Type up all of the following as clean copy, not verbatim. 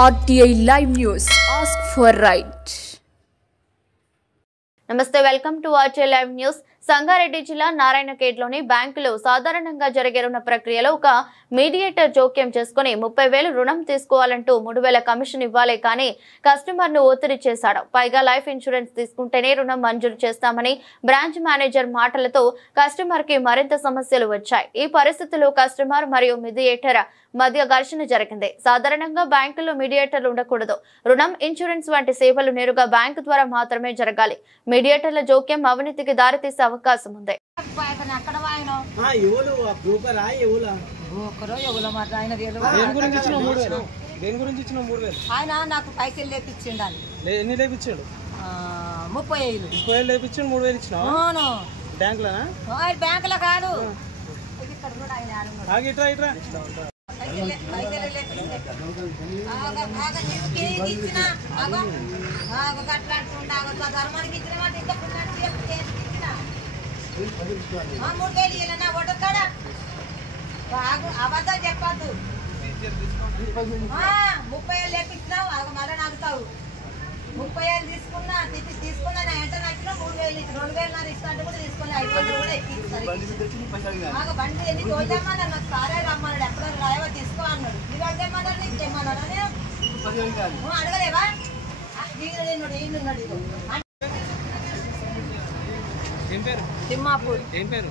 RTI Live News. Ask for right. నమస్తే, welcome to RTI Live News. Sangareddy జిల్లా నారాయణఖేడ్లోని బ్యాంకులో సాధారణంగా జరిగేరున్న ప్రక్రియలో ఒక మీడియేటర్ జోక్యం చేసుకుని 30,000 రుణం తీసుకోవాలంటూ 3,000 కమిషన్ ఇవ్వాలి కానీ కస్టమర్ ను ఒత్తిడి చేశాడు. పైగా లైఫ్ ఇన్సూరెన్స్ తీసుకుంటేనే రుణం మంజూరు చేస్తామని బ్రాంచ్ మేనేజర్ మాటలతో కస్టమర్ కి మరింత సమస్యలు వచ్చాయి. ఈ పరిస్థితుల్లో కస్టమర్ మరియు మీడియేటర్ మధ్య ఘర్షణ జరిగింది. సాధారణంగా బ్యాంకుల్లో మీడియేటర్లు ఉండకూడదు. రుణం, ఇన్సూరెన్స్ వంటి సేవలు నేరుగా బ్యాంకు ద్వారా మాత్రమే జరగాలి. మీడియేటర్ల జోక్యం అవినీతికి దారితీసే అవకాశం ఉంది. ఆయన నాకు పైసలు లేపించిండాలి. ఎన్ని లేపించాడు? 30,000 లేపించాడు. 3,000 ఇచ్చినావు బ్యాంకులోనా? బ్యాంకులో కాదు, ధర్మానికి ఇచ్చిన మాట ఇంకా 3,000 ఒడతాడా? అబద్ధాలు చెప్పద్దు. 30,000 లేపించినావు, మళ్ళీ నడుతావు. 30,000 తీసుకున్నా నా ఎంట నచ్చిన 3,000 ఇచ్చి 2,000 ఇస్తాంటే కూడా తీసుకుని 5,000 కూడా ఎక్కిస్తారు. బండి ఎన్ని తోలేమన్నాడు, నాకు సారే రమ్మన్నాడు, ఎక్కడ రాయవా తీసుకో అన్నాడు. మీరు అదేమన్నాడు, నీకు చేయమన్నాడు. నేను అడగలేవా? తిమ్మాపూర్. ఏం పేరు?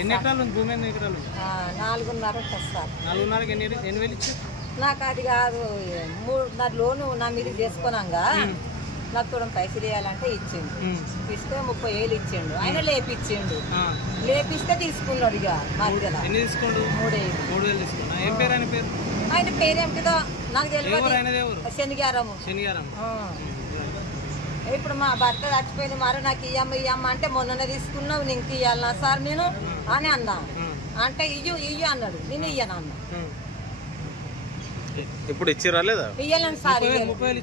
ఎన్ని ఎకరాలు భూమి? ఎన్ని ఎకరాలు? 4.5 సార్. 4.5కి ఎన్ని వేలు ఇచ్చారు? నాకు అది కాదు, నా లోను నా మీద చేసుకున్నాగా నాకు కూడా పైసలు వేయాలంటే ఇచ్చిండు. ఇస్తే 30,000 ఇచ్చిండు. ఆయన లేపిచ్చిండు. లేపిస్తే తీసుకున్నాడు. ఇక మధ్యలో 3,000 తీసుకున్నా. ఏం పేరు ఆయన పేరు? ఆయన పేరు ఏమిటిదో నాకు తెలియదు. శనిగారము. ఇప్పుడు మా భర్త చచ్చిపోయింది, మరి నాకు ఇయ్యమ్మ అంటే మొన్ననే తీసుకున్నావు, నీకు ఇయ్యాలన్నా సార్ నేను అని అన్నా. అంటే ఇయ్యు అన్నాడు. నేను ఇయ్యను అన్నా. ఇప్పుడు ఇచ్చిరా లేదా? ఇయ్యలేను సార్.